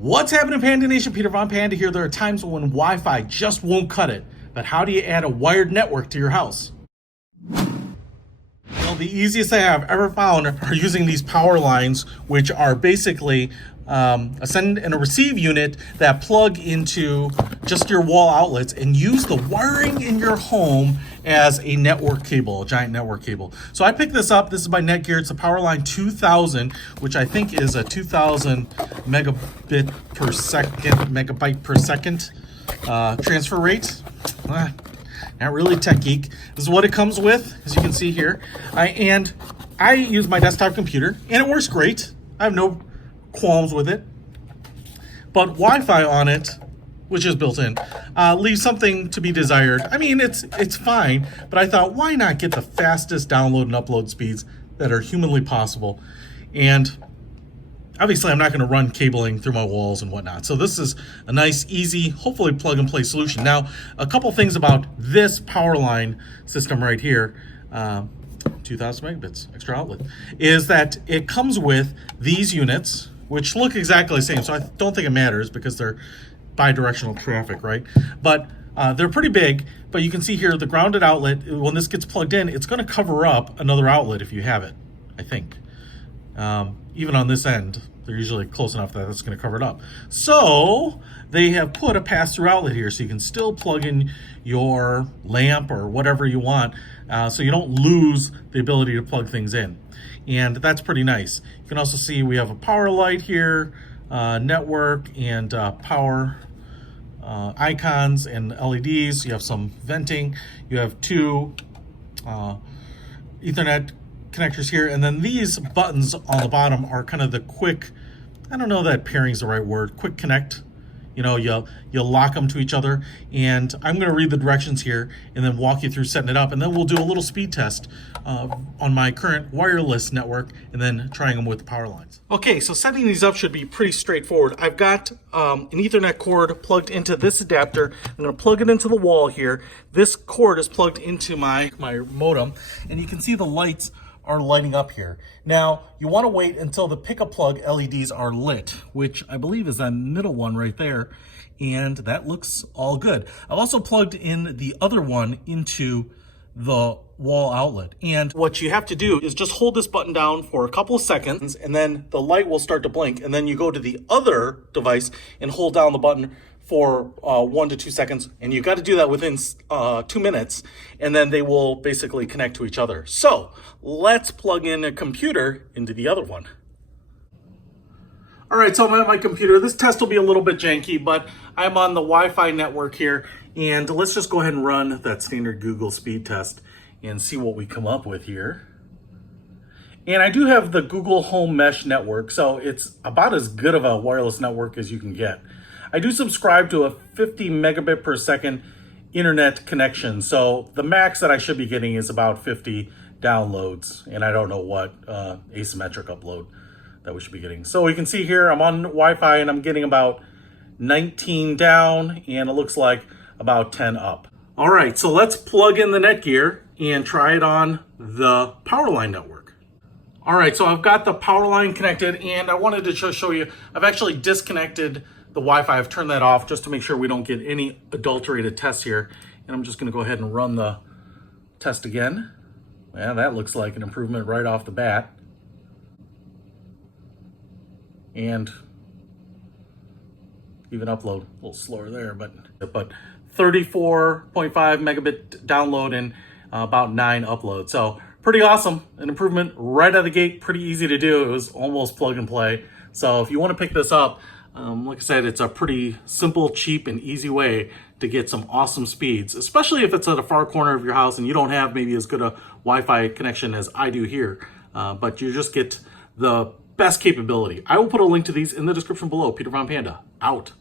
What's happening, Panda Nation? Peter Von Panda here. There are times when Wi-Fi just won't cut it, but how do you add a wired network to your house? Well, the easiest thing I've ever found are using these power lines, which are basically a send and a receive unit that plug into just your wall outlets and use the wiring in your home as a network cable, a giant network cable. So I picked this up. This is by NETGEAR. It's a Powerline 2000, which I think is a 2000 megabyte per second transfer rate. Not really tech geek. This is what it comes with, as you can see here. And I use my desktop computer, and it works great. I have no qualms with it. But Wi-Fi on it, which is built in, leaves something to be desired. I mean, it's fine, but I thought, why not get the fastest download and upload speeds that are humanly possible? And obviously, I'm not going to run cabling through my walls and whatnot. So this is a nice, easy, hopefully plug-and-play solution. Now, a couple things about this Powerline system right here, 2,000 megabits, extra outlet, is that it comes with these units, which look exactly the same. So I don't think it matters because they're bi-directional traffic, right? But they're pretty big, but you can see here the grounded outlet, when this gets plugged in, it's going to cover up another outlet if you have it, I think. Even on this end, they're usually close enough that it's going to cover it up. So they have put a pass-through outlet here so you can still plug in your lamp or whatever you want, so you don't lose the ability to plug things in. And that's pretty nice. You can also see we have a power light here, network, and power icons and LEDs. You have some venting. You have two Ethernet connectors here, and then these buttons on the bottom are kind of the quick, I don't know that pairing is the right word, quick connect. You know, you'll lock them to each other, and I'm going to read the directions here and then walk you through setting it up, and then we'll do a little speed test on my current wireless network and then trying them with the power lines. Okay, so setting these up should be pretty straightforward. I've got an Ethernet cord plugged into this adapter. I'm going to plug it into the wall here. This cord is plugged into my modem, and you can see the lights are lighting up here. Now, you want to wait until the pickup plug LEDs are lit, which I believe is that middle one right there, and that looks all good. I've also plugged in the other one into the wall outlet, and what you have to do is just hold this button down for a couple of seconds, and then the light will start to blink, and then you go to the other device and hold down the button for 1 to 2 seconds, and you got to do that within 2 minutes, and then they will basically connect to each other. So let's plug in a computer into the other one. All right, so I'm at my computer. This test will be a little bit janky, but I'm on the Wi-Fi network here, and let's just go ahead and run that standard Google speed test and see what we come up with here. And I do have the Google Home Mesh network, so it's about as good of a wireless network as you can get. I do subscribe to a 50 megabit per second internet connection, so the max that I should be getting is about 50 downloads, and I don't know what asymmetric upload that we should be getting. So you can see here I'm on Wi-Fi and I'm getting about 19 down, and it looks like about 10 up. All right, so let's plug in the NETGEAR and try it on the Powerline network. All right, so I've got the Powerline connected, and I wanted to just show you, I've actually disconnected the Wi-Fi. I've turned that off just to make sure we don't get any adulterated tests here. And I'm just going to go ahead and run the test again. Yeah, that looks like an improvement right off the bat. And even upload, a little slower there, but 34.5 megabit download and about 9 upload. So pretty awesome. An improvement right out of the gate, pretty easy to do. It was almost plug and play. So if you want to pick this up, like I said, it's a pretty simple, cheap, and easy way to get some awesome speeds, especially if it's at a far corner of your house and you don't have maybe as good a Wi-Fi connection as I do here, but you just get the best capability. I will put a link to these in the description below. Peter Von Panda, out.